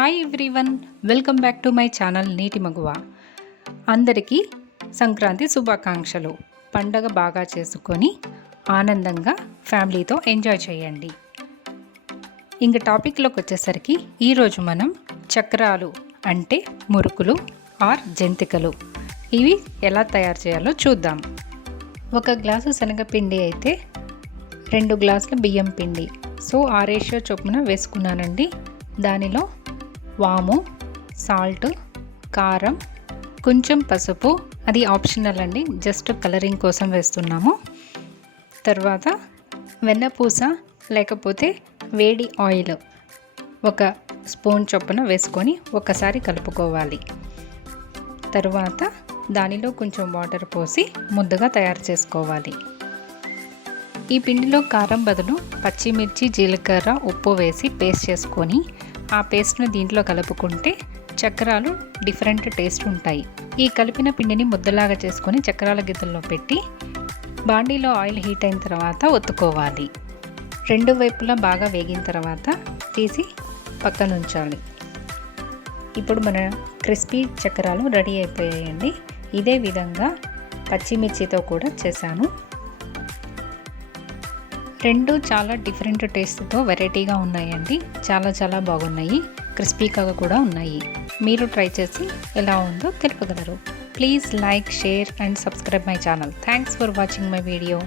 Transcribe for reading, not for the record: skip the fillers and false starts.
Hi everyone, welcome back to my channel నీటి మగువ. అందరికీ సంక్రాంతి శుభాకాంక్షలు. పండగ బాగా చేసుకొని ఆనందంగా ఫ్యామిలీతో ఎంజాయ్ చేయండి. ఇంక టాపిక్లోకి వచ్చేసరికి ఈరోజు మనం చక్రాలు అంటే మురుకులు ఆర్ జంతికలు ఇవి ఎలా తయారు చేయాలో చూద్దాం. 1 గ్లాసు శనగపిండి అయితే 2 గ్లాసుల బియ్యం పిండి, సో ఆ రేషియో చొప్పున వేసుకున్నానండి. దానిలో వాము, సాల్ట్, కారం, కొంచెం పసుపు, అది ఆప్షనల్ అండి, జస్ట్ కలరింగ్ కోసం వేస్తున్నాము. తర్వాత వెన్నపూస లేకపోతే వేడి ఆయిల్ 1 స్పూన్ చొప్పున వేసుకొని ఒకసారి కలుపుకోవాలి. తర్వాత దానిలో కొంచెం వాటర్ పోసి ముద్దగా తయారు చేసుకోవాలి. ఈ పిండిలో కారం బదులు పచ్చిమిర్చి, జీలకర్ర, ఉప్పు వేసి పేస్ట్ చేసుకొని ఆ పేస్ట్ను దీంట్లో కలుపుకుంటే చక్రాలు డిఫరెంట్ టేస్ట్ ఉంటాయి. ఈ కలిపిన పిండిని ముద్దలాగా చేసుకొని చక్రాల గిద్దల్లో పెట్టి బాండీలో ఆయిల్ హీట్ అయిన తర్వాత ఒత్తుకోవాలి. 2 వైపులా బాగా వేగిన తర్వాత తీసి పక్కన ఉంచాలి. ఇప్పుడు మన క్రిస్పీ చక్రాలు రెడీ అయిపోయాయండి. ఇదే విధంగా పచ్చిమిర్చితో కూడా చేశాను. 2 చాలా డిఫరెంట్ టేస్ట్తో వెరైటీగా ఉన్నాయండి. చాలా బాగున్నాయి, క్రిస్పీగా కూడా ఉన్నాయి. మీరు ట్రై చేసి ఎలా ఉందో తెలుపగలరు. Please like, share and subscribe my channel. Thanks for watching my video.